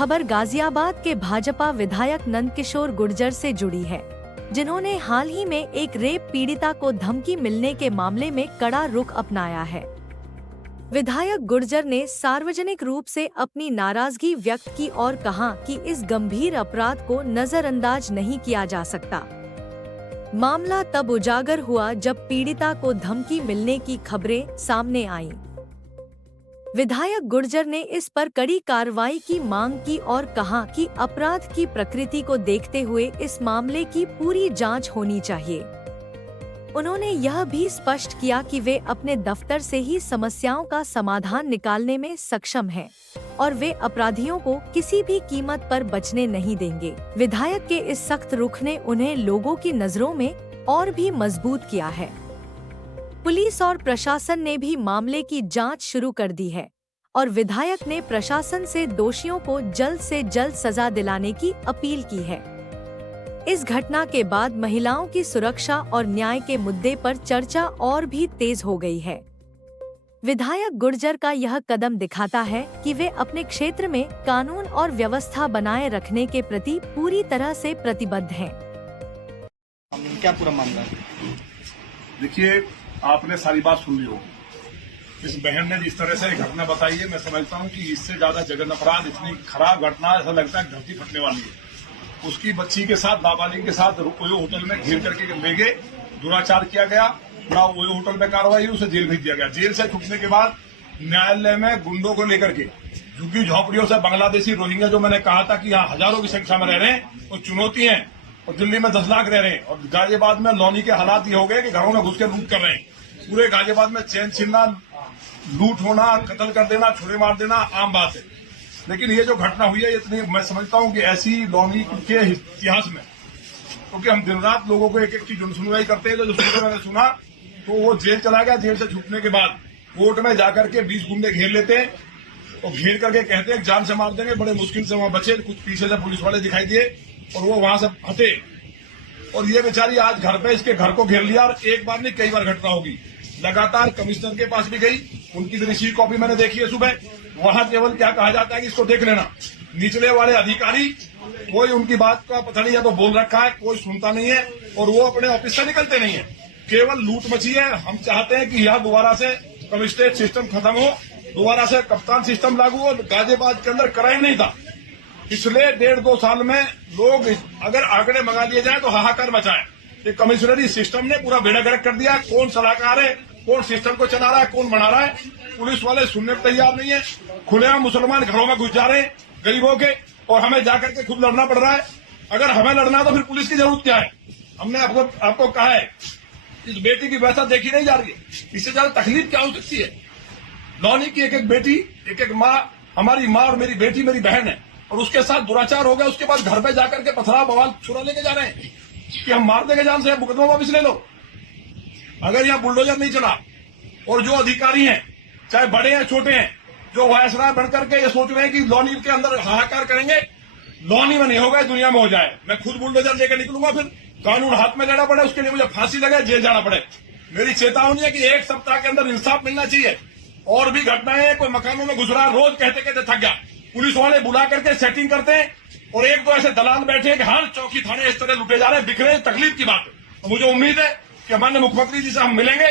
खबर गाजियाबाद के भाजपा विधायक नंदकिशोर गुर्जर से जुड़ी है, जिन्होंने हाल ही में एक रेप पीड़िता को धमकी मिलने के मामले में कड़ा रुख अपनाया है। विधायक गुर्जर ने सार्वजनिक रूप से अपनी नाराजगी व्यक्त की और कहा कि इस गंभीर अपराध को नजरअंदाज नहीं किया जा सकता। मामला तब उजागर हुआ जब पीड़िता को धमकी मिलने की खबरें सामने आईं। विधायक गुर्जर ने इस पर कड़ी कार्रवाई की मांग की और कहा कि अपराध की प्रकृति को देखते हुए इस मामले की पूरी जांच होनी चाहिए। उन्होंने यह भी स्पष्ट किया कि वे अपने दफ्तर से ही समस्याओं का समाधान निकालने में सक्षम हैं और वे अपराधियों को किसी भी कीमत पर बचने नहीं देंगे। विधायक के इस सख्त रुख ने उन्हें लोगों की नजरों में और भी मजबूत किया है। पुलिस और प्रशासन ने भी मामले की जांच शुरू कर दी है और विधायक ने प्रशासन से दोषियों को जल्द से जल्द सजा दिलाने की अपील की है। इस घटना के बाद महिलाओं की सुरक्षा और न्याय के मुद्दे पर चर्चा और भी तेज हो गई है। विधायक गुर्जर का यह कदम दिखाता है कि वे अपने क्षेत्र में कानून और व्यवस्था बनाए रखने के प्रति पूरी तरह से प्रतिबद्ध हैं। क्या पूरा मामला है? देखिए, आपने सारी बात सुन ली हो। इस बहन ने जिस तरह से घटना बताई है, मैं समझता हूँ कि इससे ज्यादा जघन्य अपराध, इतनी खराब घटना, ऐसा लगता है धरती फटने वाली है। उसकी बच्ची के साथ, नाबालिग के साथ ओयो होटल में घेर करके ले गए, दुराचार किया गया, पूरा ओयो होटल में कार्रवाई, उसे जेल भेज दिया गया। जेल से छूटने के बाद न्यायालय में गुंडों को लेकर के झुग्गी झोपड़ियों से बांग्लादेशी रोहिंग्या, जो मैंने कहा था कि यहाँ हजारों की संख्या में रह रहे हैं, वो चुनौती है। और दिल्ली में 10 लाख रह रहे हैं और गाजियाबाद में लौनी के हालात ये हो गए कि घरों में घुस के लूट कर रहे हैं। पूरे गाजियाबाद में चैन छीनना, लूट होना, कत्ल कर देना, छुरे मार देना आम बात है। लेकिन ये जो घटना हुई है, इतनी मैं समझता हूँ कि ऐसी लौनी के इतिहास में, क्योंकि हम दिन रात लोगों को एक एक चीज सुनवाई करते हैं, तो जो सुनते मैंने सुना तो वो जेल चला गया। जेल से छूटने के बाद कोर्ट में जाकर के 20 गुंडे घेर लेते हैं और घेर करके कहते हैं जान से मार देंगे। बड़े मुश्किल से वहां बचे, कुछ पीछे से पुलिस वाले दिखाई दिए और वो वहां से हटे। और ये बेचारी आज घर पे, इसके घर को घेर लिया और एक बार नहीं कई बार घटना होगी। लगातार कमिश्नर के पास भी गई, उनकी रिसीव कॉपी मैंने देखी है सुबह। वहां केवल क्या कहा जाता है कि इसको देख लेना। निचले वाले अधिकारी, कोई उनकी बात का पता नहीं, या तो बोल रखा है, कोई सुनता नहीं है और वो अपने ऑफिस से निकलते नहीं है। केवल लूट मची है। हम चाहते हैं कि यहाँ दोबारा से कमिश्नरेट सिस्टम खत्म हो, दोबारा से कप्तान सिस्टम लागू हो। गाजियाबाद के अंदर क्राइम नहीं था। पिछले 1.5-2 साल में लोग, अगर आंकड़े मंगा लिए जाए तो हाहाकार मचाए। ये कमिश्नरी सिस्टम ने पूरा बेड़ा गर्क कर दिया। कौन सलाहकार है, कौन सिस्टम को चला रहा है, कौन बना रहा है, पुलिस वाले सुनने को तैयार नहीं है। खुलेआम मुसलमान घरों में घुस जा रहे हैं गरीबों के, और हमें जाकर के खुद लड़ना पड़ रहा है। अगर हमें लड़ना तो फिर पुलिस की जरूरत क्या है? हमने आपको कहा है, इस बेटी की व्यवस्था देखी नहीं जा रही है। इससे ज्यादा तकलीफ क्या हो सकती है? लौनी की एक एक बेटी, एक एक माँ, हमारी माँ और मेरी बेटी, मेरी बहन है, और उसके साथ दुराचार हो गया। उसके बाद घर पे जाकर के पथरा बवाल छुरा लेके जा रहे हैं कि हम मार देंगे जान से, मुकदमा वापिस ले लो। अगर यहाँ बुलडोजर नहीं चला और जो अधिकारी हैं, चाहे बड़े हैं छोटे हैं, जो वायसराय बनकर के ये सोच रहे हैं कि लौनी के अंदर हाहाकार करेंगे, लौनी में नहीं होगा, दुनिया में हो जाए। मैं खुद बुलडोजर लेकर निकलूंगा, फिर कानून हाथ में लेना पड़े, उसके लिए मुझे फांसी लगे, जेल जाना पड़े। मेरी चेतावनी है कि 1 सप्ताह के अंदर इंसाफ मिलना चाहिए। और भी घटनाएं हैं, कोई मकानों में घुस रहा, रोज कहते कहते थक गया। पुलिस वाले बुला करके सेटिंग करते हैं और 1-2 ऐसे दलाल बैठे हैं कि हर चौकी थाने इस तरह लुटे जा रहे हैं, बिखरे। तकलीफ की बात है। तो मुझे उम्मीद है कि माननीय मुख्यमंत्री जी से हम मिलेंगे।